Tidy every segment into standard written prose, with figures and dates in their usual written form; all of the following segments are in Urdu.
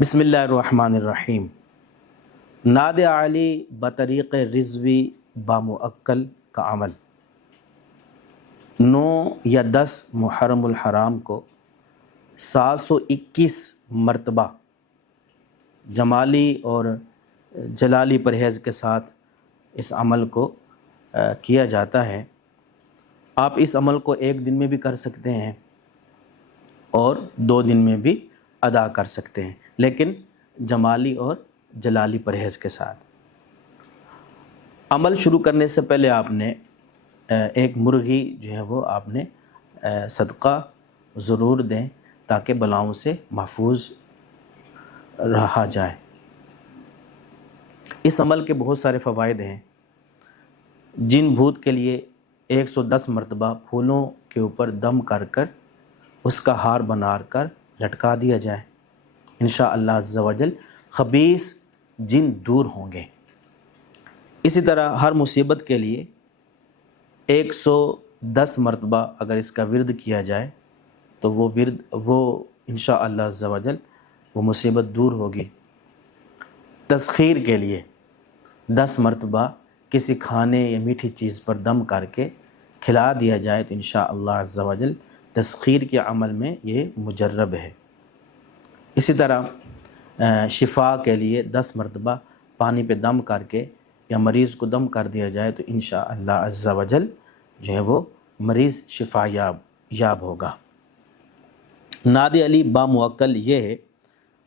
بسم اللہ الرحمن الرحیم۔ ناد علی بطریق رضوی بامعقل کا عمل۔ 9 یا 10 محرم الحرام کو 721 مرتبہ جمالی اور جلالی پرہیز کے ساتھ اس عمل کو کیا جاتا ہے۔ آپ اس عمل کو ایک دن میں بھی کر سکتے ہیں اور 2 دن میں بھی ادا کر سکتے ہیں، لیکن جمالی اور جلالی پرہیز کے ساتھ۔ عمل شروع کرنے سے پہلے آپ نے ایک مرغی جو ہے وہ آپ نے صدقہ ضرور دیں تاکہ بلاؤں سے محفوظ رہا جائے۔ اس عمل کے بہت سارے فوائد ہیں۔ جن بھوت کے لیے 110 مرتبہ پھولوں کے اوپر دم کر اس کا ہار بنا کر لٹکا دیا جائے، انشاءاللہ عز و جل خبیث جن دور ہوں گے۔ اسی طرح ہر مصیبت کے لیے 110 مرتبہ اگر اس کا ورد کیا جائے تو وہ انشاءاللہ عز و جل وہ مصیبت دور ہوگی۔ تسخیر کے لیے 10 مرتبہ کسی کھانے یا میٹھی چیز پر دم کر کے کھلا دیا جائے تو انشاءاللہ عز و جل تسخیر کے عمل میں یہ مجرب ہے۔ اسی طرح شفا کے لیے 10 مرتبہ پانی پہ دم کر کے یا مریض کو دم کر دیا جائے تو انشاءاللہ عز و جل جو ہے وہ مریض شفا یاب ہوگا۔ ناد علی بامعقل یہ ہے: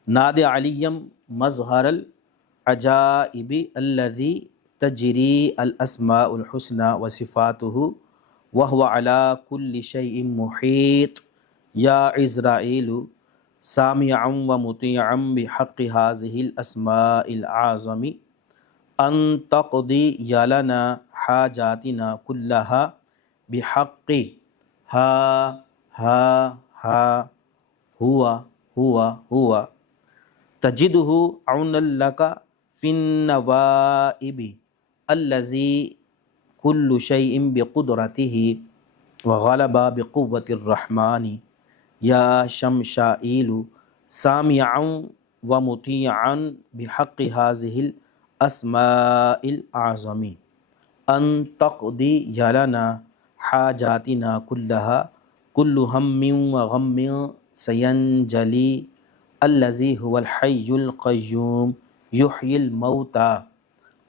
ناد علیم مظہر العجائب الذی تجری الاسماء الحسنى وصفاتہ وهو على كل شيء محيط یا عزرائیل سامعا ومطیعا بحق هذه الاسماء العظم ان تقضی لنا حاجاتنا كلها بحق ها هو تجده عونا لك في النوائب الذي كل شيء بقدرته وغلب بقوة الرحمن یا شمشائیل سامعا ومطیعا بحق هذه الاسماء العظم ان تقضی لنا حاجاتنا كلها كل هم وغم سینجلی الذي هو الحي القيوم يحيي الموتى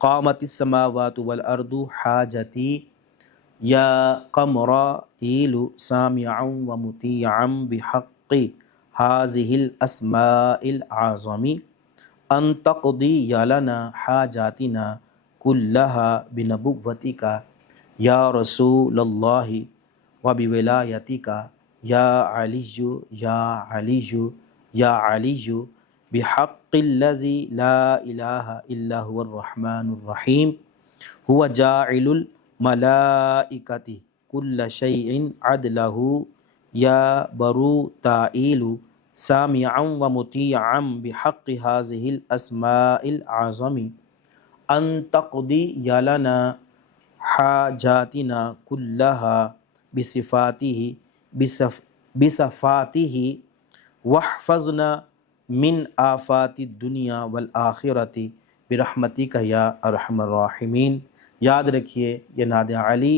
قامت السماوات والارض حاجتی یا قمرائیل سامعا ومطیعا بحق هذه الاسماء العظم ان تقضی لنا حاجاتنا كلها بنبوتك یا رسول اللہ وبولایتك یا علی یا علی یا علی بحق الذی لا الہ الا هو الرحمن الرحیم هو جاعل ملائکتی کل شیء عدلہ یا برو تعیل سامعا ومطیعا بحق هذه الاسماء العظم ان تقضی لنا حاجاتنا كلها بصفاته واحفظنا من آفات الدنیا والآخرة برحمتک یا ارحم الراحمین۔ یاد رکھیے یہ ناد علی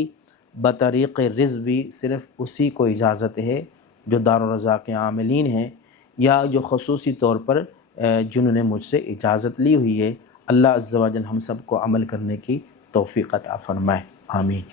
بطریق رضوی صرف اسی کو اجازت ہے جو دارالرضا کے عاملین ہیں یا جو خصوصی طور پر جنہوں نے مجھ سے اجازت لی ہوئی ہے۔ اللہ عز و جل ہم سب کو عمل کرنے کی توفیق عطا فرمائے، آمین۔